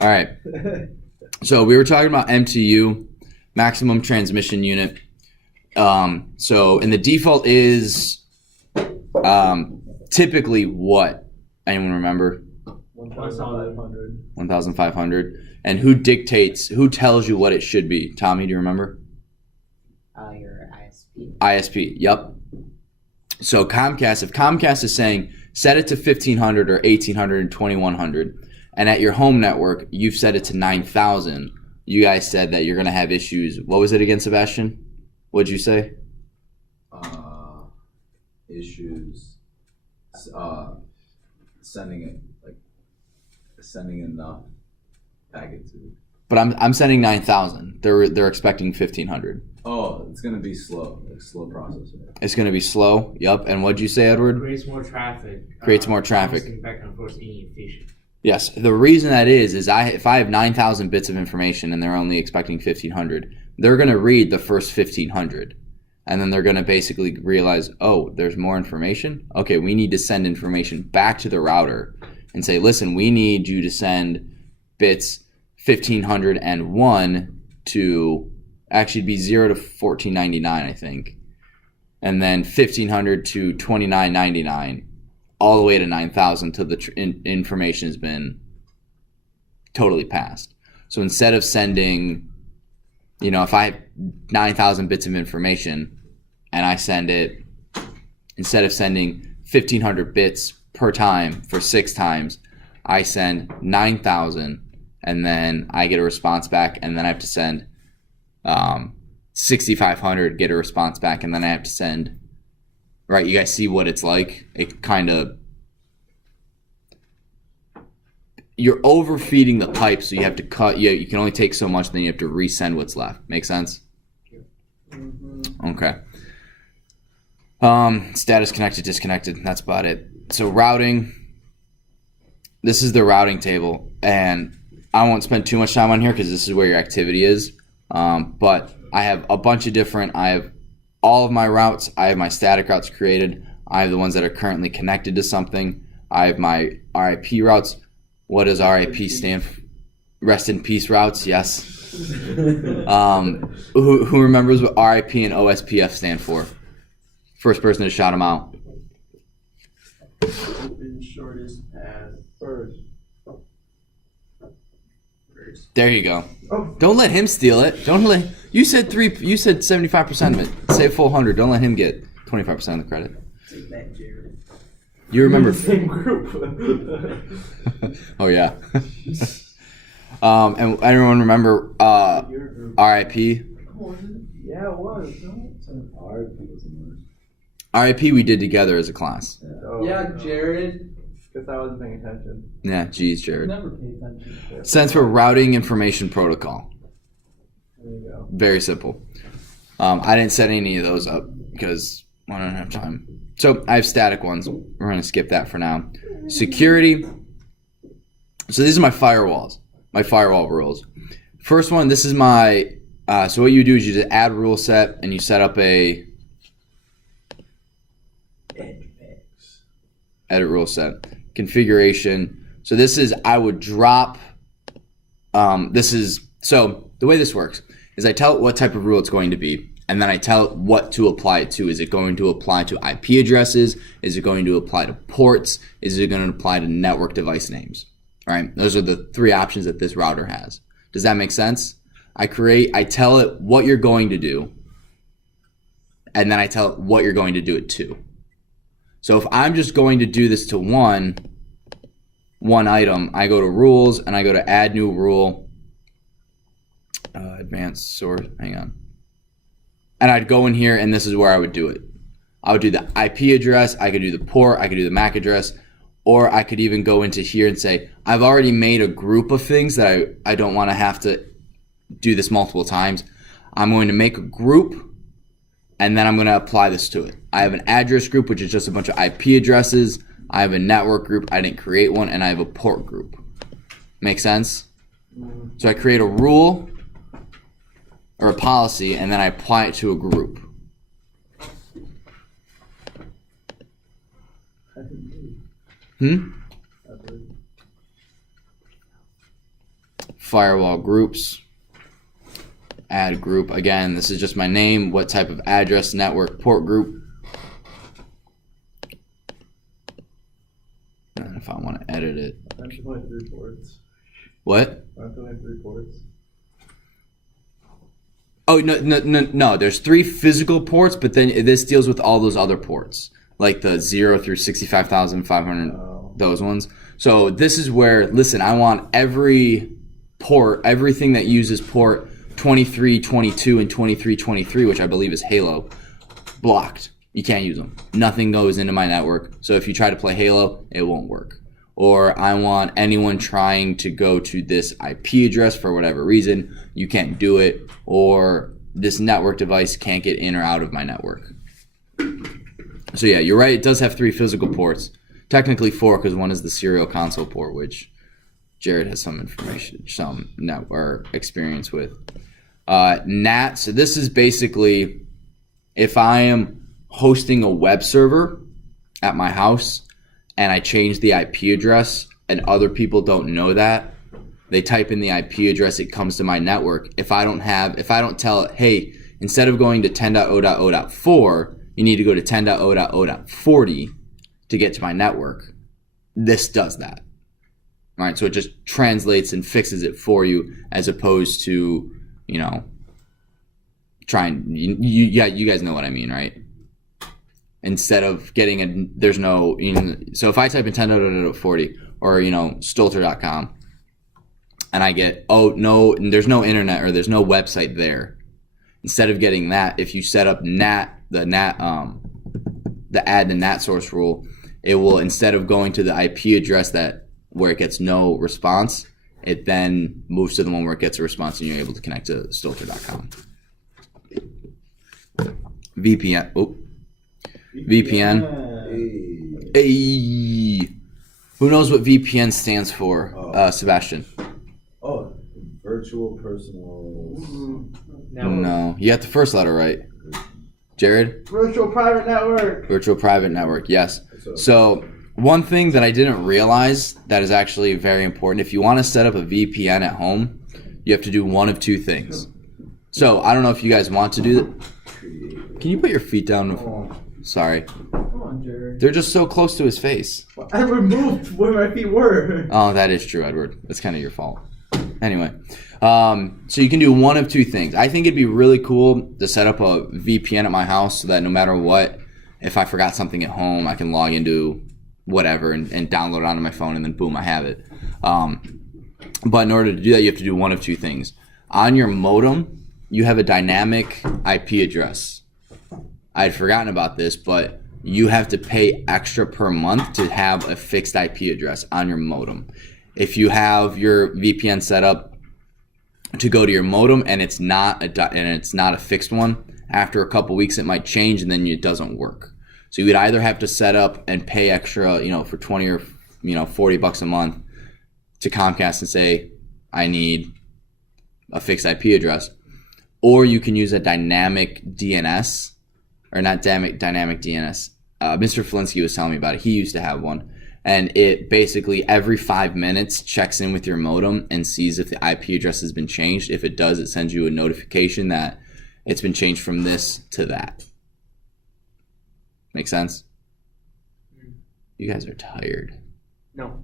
All right. So we were talking about MTU, maximum transmission unit. So and the default is typically what? Anyone remember? 1,500. 1,500. And who tells you what it should be? Tommy, do you remember? Your ISP. ISP, yep. So if Comcast is saying set it to 1,500 or 1,800 and 2,100, and at your home network, you've set it to 9,000, you guys said that you're going to have issues. What was it again, Sebastian? What'd you say? Issues sending enough packets. But I'm sending 9,000. They're expecting 1,500. Oh, it's going to be slow, slow processor. It's going to be slow. Yep. And what'd you say, Edward? Creates more traffic. Back and forth, inefficient. Yes. The reason that is if I have 9,000 bits of information and they're only expecting 1,500, they're going to read the first 1,500. And then they're going to basically realize, oh, there's more information? Okay, we need to send information back to the router and say, listen, we need you to send bits 1,501 to actually be 0 to 1499, I think. And then 1,500 to 2999, all the way to 9,000 till the information has been totally passed. So instead of sending, if I have 9,000 bits of information and I send it, instead of sending 1,500 bits per time for 6 times, I send 9,000 and then I get a response back, and then I have to send 6,500, get a response back, and then I have to send, right, you guys see what it's like? It kind of, you're overfeeding the pipe, so you have to cut, you can only take so much, then you have to resend what's left. Make sense? Mm-hmm. Okay. Status connected, disconnected, that's about it. So routing, this is the routing table, and I won't spend too much time on here because this is where your activity is. But I have a bunch of I have all of my routes. I have my static routes created. I have the ones that are currently connected to something. I have my RIP routes. What does RIP stand for? Rest in peace routes, yes. Who remembers what RIP and OSPF stand for? First person to shout them out. Open shortest path first. There you go. Don't let him steal it. You said 75% of it. Say full 100. Don't let him get 25% of the credit. Take that, Jared. You remember Same group. Oh yeah. And everyone remember RIP? Yeah, it was. RIP we did together as a class. Yeah, Jared. Because I wasn't paying attention. Yeah, geez, Jared. Never paid attention. Stands for Routing Information Protocol. There you go. Very simple. I didn't set any of those up because I don't have time. So I have static ones. We're going to skip that for now. Security. So these are my firewalls, my firewall rules. First one, this is my, so what you do is you just add rule set and you set up a edit rule set. Configuration. So this is, I would drop, so the way this works is I tell it what type of rule it's going to be, and then I tell it what to apply it to. Is it going to apply to IP addresses? Is it going to apply to ports? Is it going to apply to network device names? Right? Those are the 3 options that this router has. Does that make sense? I tell it what you're going to do, and then I tell it what you're going to do it to. So if I'm just going to do this to one item, I go to rules and I go to add new rule, advanced source, hang on. And I'd go in here and this is where I would do it. I would do the IP address, I could do the port, I could do the MAC address, or I could even go into here and say, I've already made a group of things that I don't want to have to do this multiple times. I'm going to make a group and then I'm going to apply this to it. I have an address group, which is just a bunch of IP addresses. I have a network group. I didn't create one. And I have a port group. Make sense? So I create a rule or a policy, and then I apply it to a group. firewall groups. Add group. Again, this is just my name, what type of address, network, port group. And if I want to edit it. Aren't there only 3 ports? What? Aren't there only 3 ports? Oh, no. There's 3 physical ports, but then this deals with all those other ports. Like the 0 through 65,500, those ones. So this is where, listen, I want every port, everything that uses port 2322 and 2323, which I believe is Halo, blocked. You can't use them. Nothing goes into my network. So if you try to play Halo, it won't work. Or I want anyone trying to go to this IP address for whatever reason, you can't do it. Or this network device can't get in or out of my network. So yeah, you're right. It does have 3 physical ports. Technically 4 because one is the serial console port, which Jared has some information, some network experience with. NAT. So this is basically if I am hosting a web server at my house and I change the IP address and other people don't know that, they type in the IP address, it comes to my network. If I don't tell it, hey, instead of going to 10.0.0.4, you need to go to 10.0.0.40 to get to my network. This does that. All right, so it just translates and fixes it for you as opposed to, you guys know what I mean, right? Instead of getting so if I type in 10.0.0.40 or, stolter.com and I get, there's no internet or there's no website there. Instead of getting that, if you set up the add the NAT source rule, it will, instead of going to the IP address where it gets no response, it then moves to the one where it gets a response and you're able to connect to stolter.com. VPN. Oh. VPN. Hey. Who knows what VPN stands for, Sebastian? Oh, virtual personal. No. You got the first letter right. Jared? Virtual private network. Virtual private network, yes. So one thing that I didn't realize that is actually very important, if you want to set up a VPN at home, you have to do one of 2 things. So I don't know if you guys want to do that. Can you put your feet down? Sorry. Come on, Jared. They're just so close to his face. I removed where my feet were. Oh, that is true, Edward. That's kind of your fault. Anyway, so you can do one of 2 things. I think it'd be really cool to set up a VPN at my house so that no matter what, if I forgot something at home, I can log into whatever and download it onto my phone and then boom, I have it. But in order to do that, you have to do one of 2 things. On your modem, you have a dynamic IP address. I had forgotten about this, but you have to pay extra per month to have a fixed IP address on your modem. If you have your VPN set up to go to your modem and it's not a fixed one, after a couple weeks it might change and then it doesn't work. So you would either have to set up and pay extra, for 20 or $40 a month to Comcast and say, I need a fixed IP address, or you can use a dynamic DNS, or not dynamic DNS. Mr. Felinsky was telling me about it. He used to have one. And it basically every 5 minutes checks in with your modem and sees if the IP address has been changed. If it does, it sends you a notification that it's been changed from this to that. Make sense? You guys are tired. No.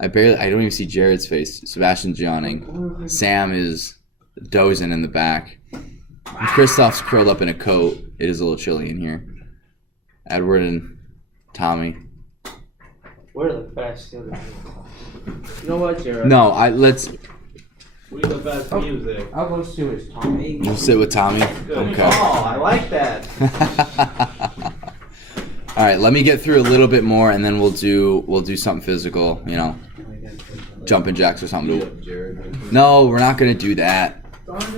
I don't even see Jared's face. Sebastian's yawning. Sam is dozing in the back. Christoph's curled up in a coat. It is a little chilly in here. Edward and Tommy. We're the best students. You know what, Jared? No, let's. We the best music. I'll go see what's Tommy. We'll sit with Tommy. Good. Okay. Oh, I like that. All right, let me get through a little bit more, and then we'll do something physical. Jumping jacks or something. No, we're not gonna do that.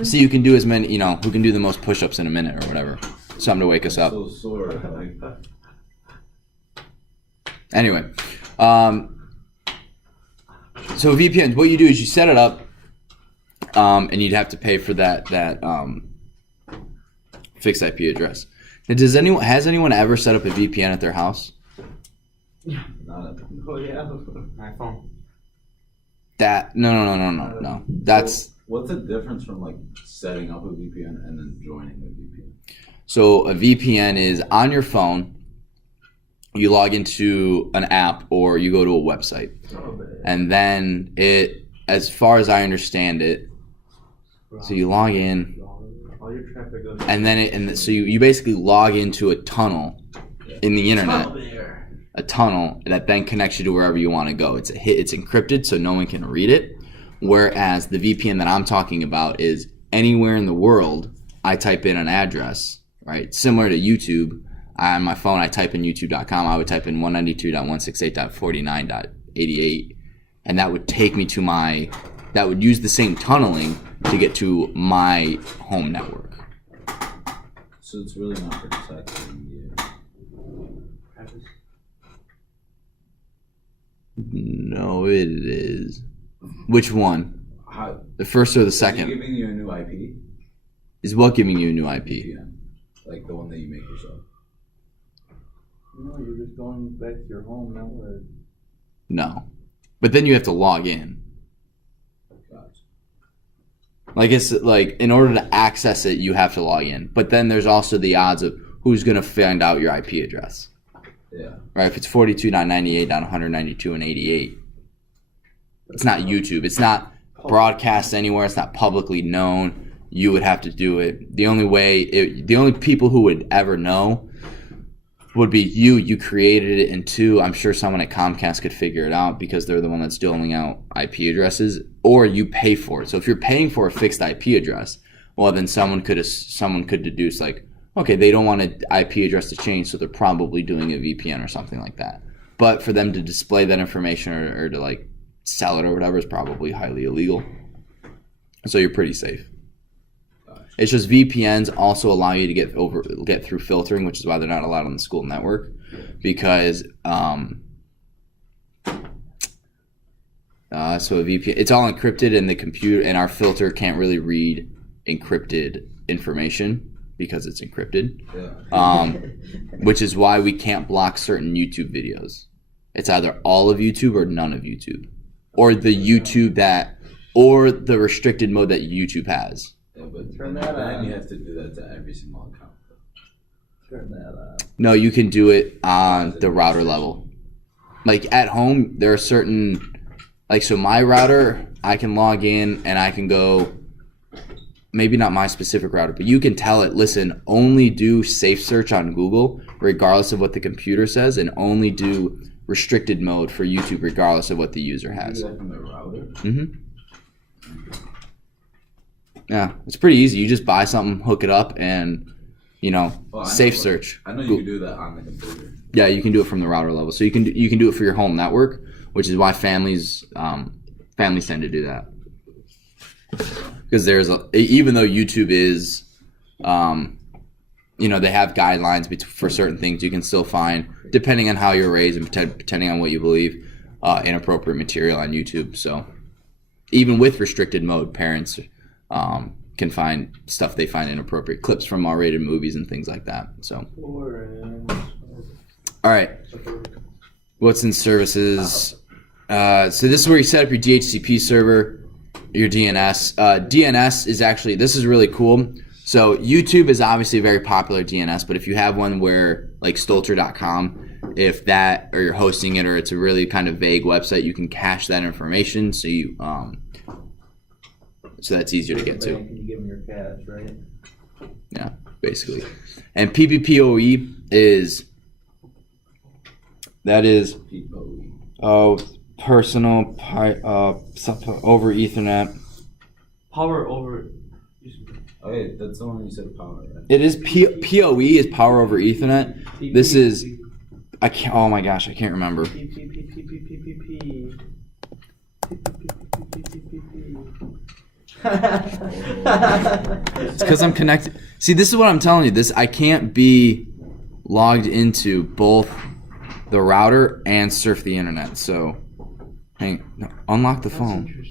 See, you can do as many. Who can do the most push-ups in a minute or whatever. Something to wake us up. So sore. Anyway, so VPNs, what you do is you set it up, and you'd have to pay for that fixed IP address. Now, has anyone ever set up a VPN at their house? Oh yeah. My phone. No. That's What's the difference from like setting up a VPN and then joining a VPN? so a VPN is on your phone. You log into an app or you go to a website, and then it, as far as I understand it, so you log in, All your traffic goes. and then so you basically log into a tunnel in the internet, a tunnel that then connects you to wherever you want to go. It's encrypted, so no one can read it. Whereas the VPN that I'm talking about is anywhere in the world. I type in an address, right? Similar to YouTube. On my phone, I type in youtube.com. I would type in 192.168.49.88, and that would take me to that would use the same tunneling to get to my home network. So it's really not protecting you. No, it is. Which one? How, The first or the is it second? giving you a new IP? Is what giving you a new IP? VPN. Like the one that you make yourself. No, you're just going back to your home network. No. But then you have to log in. Gotcha. Like it's like in order to access it, you have to log in. But then there's also the odds of who's going to find out your IP address. Yeah. Right? If it's 42.98.192.88, it's not YouTube. It's not broadcast anywhere. It's not publicly known. You would have to do it. The only people who would ever know would be you. You created it, and two, I'm sure someone at Comcast could figure it out because they're the one that's doling out IP addresses, or you pay for it. So if you're paying for a fixed IP address, well, then someone could deduce like, okay, they don't want an IP address to change, so they're probably doing a VPN or something like that. But for them to display that information or to like sell it or whatever is probably highly illegal. So you're pretty safe. It's just VPNs also allow you to get through filtering, which is why they're not allowed on the school network, because so a VPN, it's all encrypted, and the computer and our filter can't really read encrypted information because it's encrypted. Yeah. Which is why we can't block certain YouTube videos. It's either all of YouTube or none of YouTube, or the restricted mode that YouTube has. Yeah, but Turn then that on. you have to do that to every single account. Turn that on. No, you can do it on the router level. Like at home, there are certain, like, so my router, I can log in and I can go, maybe not my specific router, but you can tell it, listen, only do safe search on Google, regardless of what the computer says, and only do restricted mode for YouTube, regardless of what the user You has. do that from the router? Mm-hmm. Yeah, it's pretty easy. You just buy something, hook it up, and, Well, I safe know- search. I know you can do that on the computer. Yeah, you can do it from the router level. So you can do it for your home network, which is why families tend to do that. Because even though YouTube is, they have guidelines for certain things, you can still find, depending on how you're raised and depending on what you believe, inappropriate material on YouTube. So even with restricted mode, parents can find stuff they find inappropriate, clips from R-rated movies and things like that. So, all right, what's in services? So this is where you set up your DHCP server, your DNS. DNS is actually, this is really cool. So YouTube is obviously a very popular DNS, but if you have one where, like Stolter.com, if that, or you're hosting it, or it's a really kind of vague website, you can cache that information. So so that's easier to get to. Can you give them your cash, right? Yeah, basically. And PPPoE is personal over Ethernet. Power over. Okay, that's the one you said power, right? It is PoE is power over Ethernet. This is oh my gosh, I can't remember. It's because I'm connected. See, this is what I'm telling you. I can't be logged into both the router and surf the internet. So, unlock the phone.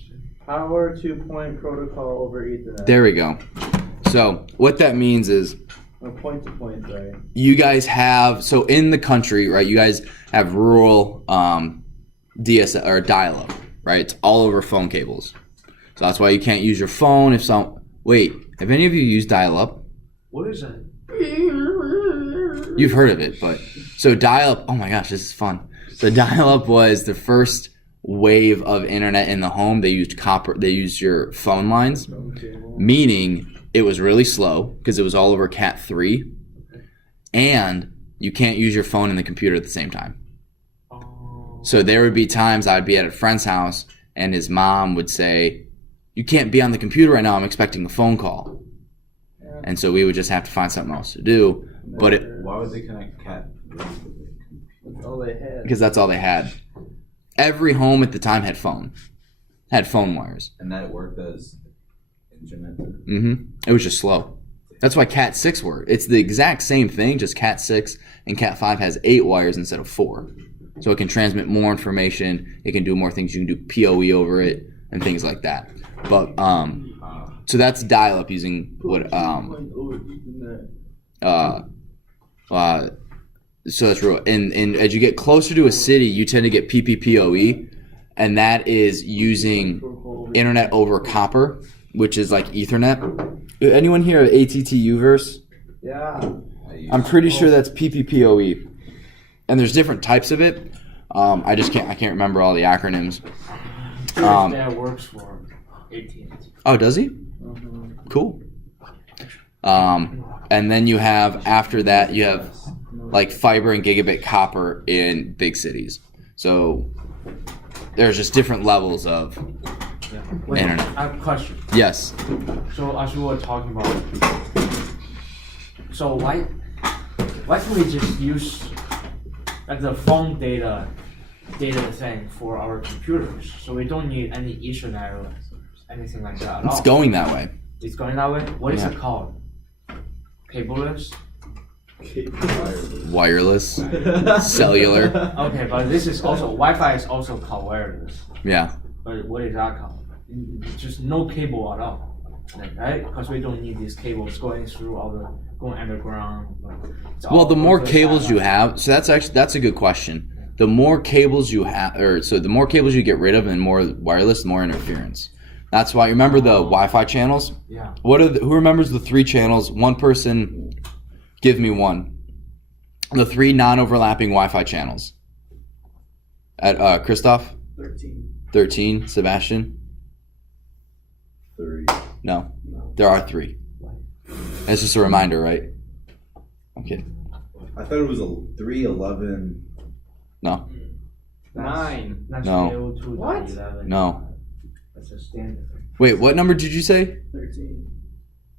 Power 2-point protocol over Ethernet. There we go. So, what that means is, Point to point, right? you guys have, so in the country, right? You guys have rural DSL or dial-up, right? It's all over phone cables. So that's why you can't use your phone if some. Wait, have any of you used dial-up? What is that? You've heard of it, but so dial-up. Oh my gosh, this is fun. So dial-up was the first wave of internet in the home. They used copper. They used your phone lines, meaning it was really slow because it was all over Cat 3, and you can't use your phone and the computer at the same time. So there would be times I'd be at a friend's house and his mom would say, "You can't be on the computer right now. I'm expecting a phone call." And so we would just have to find something else to do. But Why would they connect Cat? That's all they had. because that's all they had. Every home at the time had phone wires. And that worked as internet. It was just slow. That's why Cat 6 worked. It's the exact same thing, just Cat 6 and Cat 5 has 8 wires instead of 4. So it can transmit more information. It can do more things. You can do PoE over it and things like that. But so that's dial-up using what so that's real. And as you get closer to a city, you tend to get PPPoE, and that is using internet over copper, which is like Ethernet. Anyone here of ATT Uverse? Yeah. I'm pretty sure that's PPPoE, and there's different types of it. I can't remember all the acronyms. That works for AT&T. Oh, does he? Cool. And then you have, after that, you have like fiber and gigabit copper in big cities. So there's just different levels of Wait, internet. I have a question. Yes. So as we were talking about, so why can't we just use like the phone data thing for our computers? So we don't need any Ethernet or anything like that at all. It's going that way. It's going that way? What is Yeah. it called? Cableless? Wireless, cellular. Okay, but this is also, Wi-Fi is also called wireless. Yeah. But what is that called? Just no cable at all, right? Because we don't need these cables going underground. It's Well, all the more over cables you satellite. have, so that's a good question. The more cables you have, the more cables you get rid of, and more wireless, the more interference. That's why. Remember the Wi-Fi channels? Yeah. Who remembers the 3 channels? One person, give me one. The 3 non-overlapping Wi-Fi channels. At Christoph? 13. Sebastian? 3. No. There are 3. That's just a reminder, right? Okay. I thought it was a 311. No. 9. That's No. AO2, What? 11. No. That's a standard. Wait, what number did you say? 13.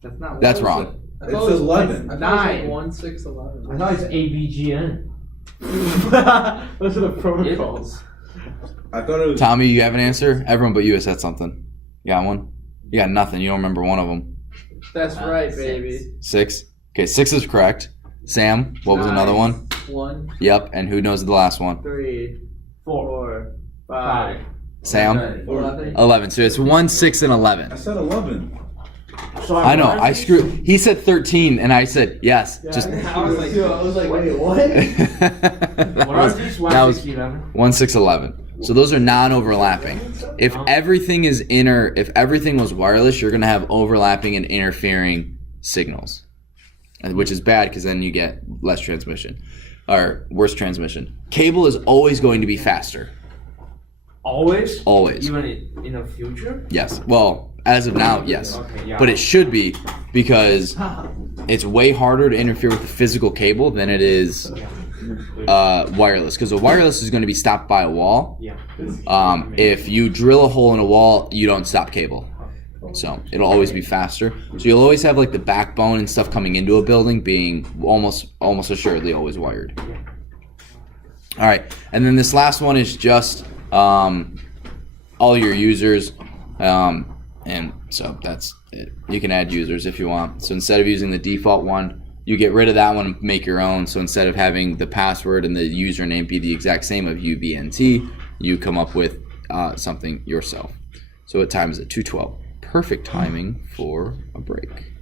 That's not. That's what was wrong. it? I It thought says was 11. 9. 1, 6, 11. I thought it's ABGN. Those are the protocols. I thought it was. Tommy, you have an answer? Everyone but you has said something. You got one? You got nothing. You don't remember one of them. That's right, baby. 6? Okay, 6 is correct. Sam, what was another one? 1, Yep, and who knows the last one? 3, 4, 4, 5. 5. Sam? 11. 11. So it's 1, 6, and 11. I said 11. So I know. I screwed. He said 13, and I said yes. Just. I was like, wait, what? that What was, are these? that was 1, 6, 11? 1, 6, 11. So those are non-overlapping. If everything was wireless, you're gonna have overlapping and interfering signals, which is bad because then you get less transmission or worse transmission. Cable is always going to be faster. Always? Always. Even in the future? Yes. Well, as of now, yes. Okay, yeah. But it should be because it's way harder to interfere with the physical cable than it is wireless. Because the wireless is going to be stopped by a wall. Yeah. If you drill a hole in a wall, you don't stop cable. So it'll always be faster. So you'll always have like the backbone and stuff coming into a building being almost assuredly always wired. All right. And then this last one is just all your users. And so that's it. You can add users if you want. So instead of using the default one, you get rid of that one and make your own. So instead of having the password and the username be the exact same of UBNT, you come up with something yourself. So what time is it? 2:12. Perfect timing for a break.